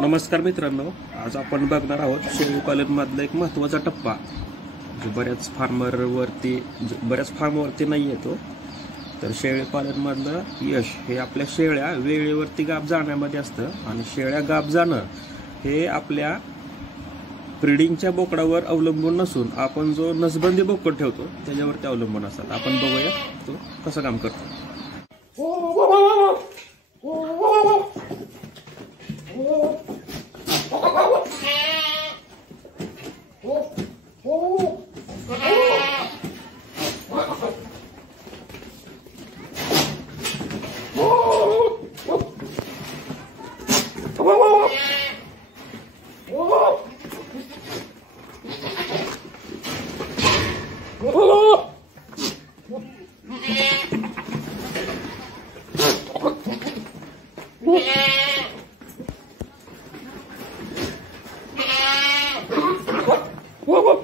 नमस्कार मित्रांनो, आज आपण बघणार आहोत शेळीपालन मधला एक महत्त्वाचा टप्पा जो बऱ्याच फार्मवरती नाही येतो. तर शेळीपालन मधलं यश हे आपल्या शेळ्या वेळेवरती गाभ जाण्यामध्ये असतं आणि शेळ्या गाभ जाणं हे आपल्या ब्रीडिंगच्या बोकडावर अवलंबून नसून आपण जो नसबंदी बोकड ठेवतो त्याच्यावरती अवलंबून असतात. आपण बघूया तो कसं काम करतो. Whoa!